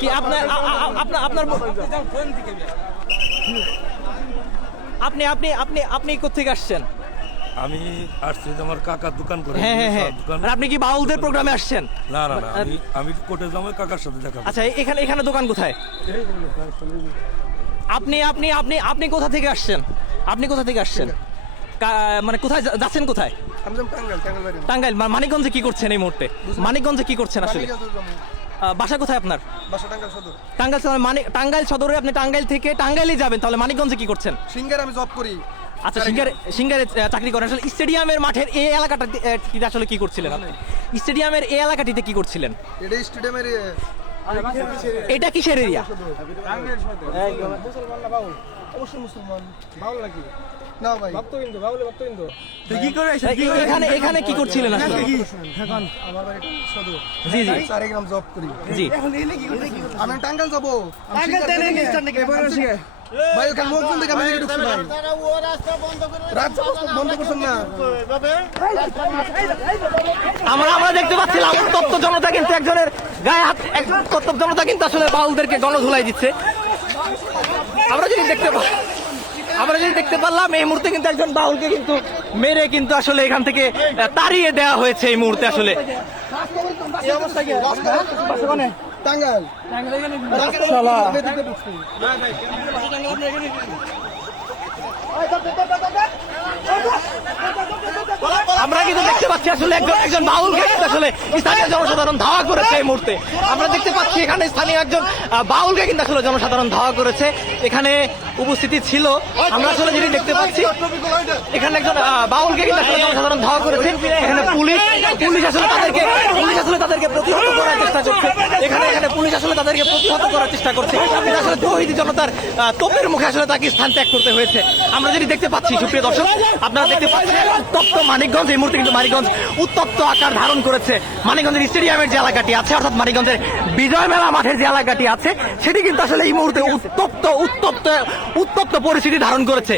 কি আপনার আপনার আপনার আপনি আপনি আপনি আপনি কোত্থেকে আসছেন? আমি আসছি যে আমার কাকার দোকান করে। হ্যাঁ হ্যাঁ হ্যাঁ, দোকান। আর আপনি কি বাউলদের প্রোগ্রামে আসছেন? না না না, আমি কোর্টে যাবো কাকার সাথে দেখা করতে। আচ্ছা, এখানে এখানে দোকান কোথায়? আপনি আপনি আপনি আপনি কোথা থেকে আসছেন? আপনি কোথা থেকে আসছেন? মানে কোথায় যাচ্ছেন কোথায়? টাঙ্গাইল। মানিকগঞ্জে কি করছেন এই মুহূর্তে? মানিকগঞ্জে কি করছেন আসলে? বাসা কোথায় আপনার? টাঙ্গাইল সদর। মানে টাঙ্গাইল সদরে আপনি টাঙ্গাইল থেকে টাঙ্গাইলে যাবেন, তাহলে মানিকগঞ্জে কি করছেন? সিঙ্গার আমি জব করি। আচ্ছা, সিঙ্গারে চাকরি করেন। আসলে স্টেডিয়ামের মাঠের এই এলাকাটাতে আসলে কি করছিলেন আপনি? স্টেডিয়ামের এই এলাকাটিতে কি করছিলেন? এটা স্টেডিয়ামের এটা কিসের এরিয়া? মুসলমান না বাউল? অবশ্যই মুসলমান। বাউল নাকি? না ভাই, ভক্ত কিন্তু, বাউলে ভক্ত কিন্তু। কি করে এখানে এখানে কি করছিলেন আসলে? এখন আমার বাড়ি সদর। জি জি সারেগ্রাম জব করি। জি। আমি টাঙ্গাইল যাবো। ভাই ওখানে লোকজন দেখে আমি এদিকে ঢুকছি ভাই। রাস্তা বন্ধ করছেন না। আমরা দেখতে পাচ্ছিলাম তত্ত্ব জনতা কিন্তু একজনের গায়ে হাত, একজন তত্ত্ব জনতা কিন্তু আসলে বাউলদেরকে গণধুলাই দিচ্ছে। আমরা যদি দেখতে পারলাম এই মুহূর্তে কিন্তু একজন বাউলকে কিন্তু মেরে কিন্তু আসলে এখান থেকে তাড়িয়ে দেওয়া হয়েছে এই মুহূর্তে আসলে। এই অবস্থা কি? টাঙ্গাইল। আমরা কিন্তু দেখতে পাচ্ছি আসলে একজন বাউলকে আসলে স্থানীয় জনসাধারণ ধাওয়া করেছে এই মুহূর্তে। আমরা দেখতে পাচ্ছি এখানে স্থানীয় একজন বাউলকে কিন্তু আসলে জনসাধারণ ধাওয়া করেছে। এখানে উপস্থিতি ছিল, আমরা আসলে যেটি দেখতে পাচ্ছি এখানে একজন বাউলকে কিন্তু আসলে জনসাধারণ ধাওয়া করেছে। এখানে পুলিশ আসলে তাদেরকে প্রতিহত করার চেষ্টা করছে। এখানে পুলিশ আসলে তাদেরকে প্রতিহত করার চেষ্টা করছে। এটা আসলে তৌহিদি জনতার তোপের মুখে আসলে তাকে স্থান ত্যাগ করতে হয়েছে। আমরা যেটি দেখতে পাচ্ছি, সুপ্রিয় দর্শক, আপনারা দেখতে পাচ্ছেন উত্তপ্ত মানিকগঞ্জ। এই মুহূর্তে কিন্তু মানিকগঞ্জ উত্তপ্ত আকার ধারণ করেছে। মানিকগঞ্জের স্টেডিয়ামের যে এলাকাটি আছে, অর্থাৎ মানিকগঞ্জের বিজয় মেলা মাঠের যে এলাকাটি আছে, সেটি কিন্তু আসলে এই মুহূর্তে উত্তপ্ত পরিস্থিতি ধারণ করেছে।